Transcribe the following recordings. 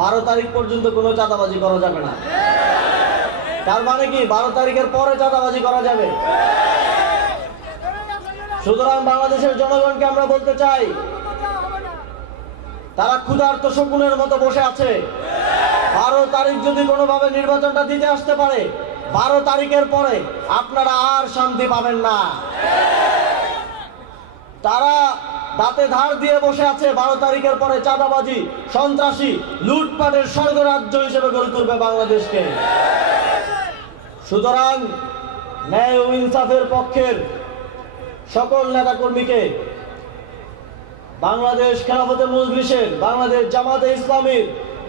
বারো তারিখ পর্যন্ত কোনো চাঁদাবাজি করা যাবে না। তার মানে কি? বারো তারিখের পরে চাঁদাবাজি করা যাবে? সুতরাং বাংলাদেশের জনগণকে আমরা বলতে চাই, তারা ক্ষুধার্ত শকুনের মতো বসে আছে। বারো তারিখ যদি কোনোভাবে নির্বাচনটা দিতে আসতে পারে, বারো তারিখের পরে আপনারা আর শান্তি পাবেন না। দাঁতে ধার দিয়ে বসে আছে বারো তারিখের পরে চাঁদাবাজি, সন্ত্রাসী, লুটপাটের স্বর্গরাজ্য হিসেবে গড়ে তুলবে বাংলাদেশকে। সুতরাং ন্যায় ও ইনসাফের পক্ষের সকল নেতাকর্মীকে বাংলাদেশ খেলাফতে মজলিসের, বাংলাদেশ জামাতে ইসলামীর,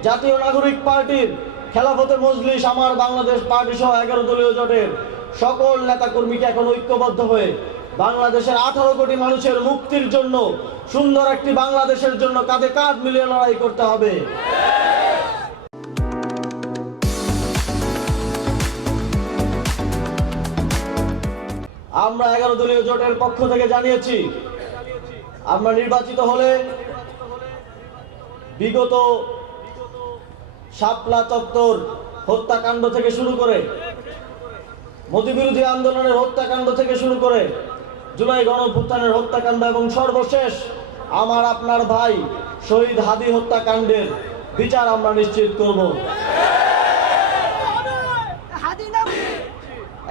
জাতীয় নাগরিক পার্টির খেলাফতে মজলিস, আমার বাংলাদেশ পার্টি সহ এগারো দলীয় জোটের সকল নেতাকর্মীকে এখন ঐক্যবদ্ধ হয়ে বাংলাদেশের আঠারো কোটি মানুষের মুক্তির জন্য সুন্দর একটি বাংলাদেশের জন্য কাঁধে কাঁধ মিলিয়ে লড়াই করতে হবে। আমরা এগারো দলীয় জোটের পক্ষ থেকে জানিয়েছি, আমরা নির্বাচিত হলে বিগত শাপলা চত্বর হত্যাকাণ্ড থেকে শুরু করে মোদী বিরোধী আন্দোলনের হত্যাকাণ্ড থেকে শুরু করে জুলাই গণভুত্থানের হত্যাকাণ্ড এবং সর্বশেষ আমার আপনার ভাই শহীদ হাদি হত্যাকাণ্ডের বিচার আমরা নিশ্চিত করব।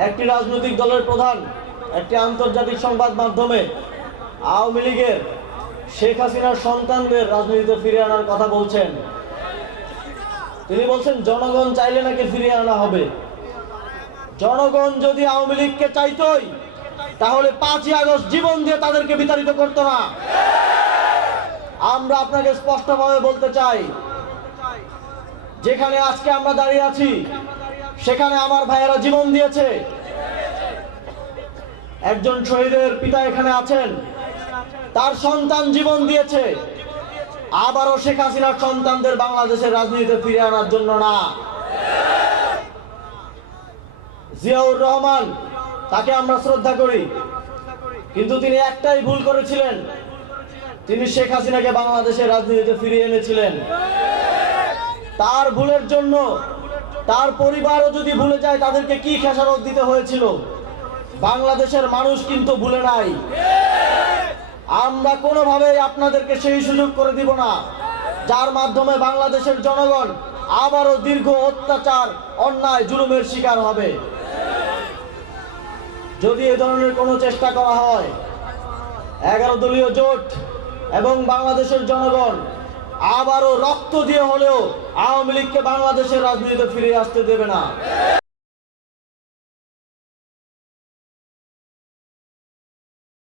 একটি রাজনৈতিক দলের প্রধান একটি আন্তর্জাতিক সংবাদ মাধ্যমে আওয়ামী লীগের শেখ হাসিনার সন্তানদের রাজনীতিতে ফিরে আনার কথা বলছেন। তিনি বলছেন জনগণ চাইলে নাকি ফিরিয়ে আনা হবে। জনগণ যদি আওয়ামী লীগকে চাইতই তাহলে পাঁচই আগস্ট জীবন দিয়ে তাদেরকে বিতাড়িত করতো না আমরা আপনাকে স্পষ্টভাবে বলতে চাই, যেখানে আজকে আমরা দাঁড়িয়ে আছি, সেখানে আমার ভাইয়েরা জীবন দিয়েছে। একজন শহীদের পিতা এখানে আছেন, তার সন্তান জীবন দিয়েছে। আবারও শেখ হাসিনার সন্তানদের বাংলাদেশের রাজনীতিতে ফিরে আনার জন্য না। জিয়াউর রহমান তাকে আমরা শ্রদ্ধা করি। কিন্তু তিনি একটাই ভুল করেছিলেন। তিনি শেখ হাসিনাকে বাংলাদেশের রাজনীতিতে ফিরিয়ে এনেছিলেন। তার ভুলের জন্য তার পরিবারও যদি ভুলে যায়, তাদেরকে কি খেসারত দিতে হয়েছিল? বাংলাদেশের মানুষ কিন্তু ভুলে নাই। আমরা কোনোভাবেই আপনাদেরকে সেই সুযোগ করে দিব না, যার মাধ্যমে বাংলাদেশের জনগণ আবারও দীর্ঘ অত্যাচার, অন্যায়, জুলুমের শিকার হবে। যদি এ ধরনের কোনো চেষ্টা করা হয়, এগারো দলীয় জোট এবং বাংলাদেশের জনগণ আবারও রক্ত দিয়ে হলেও আওয়ামী লীগকে বাংলাদেশের রাজনীতিতে ফিরে আসতে দেবে না।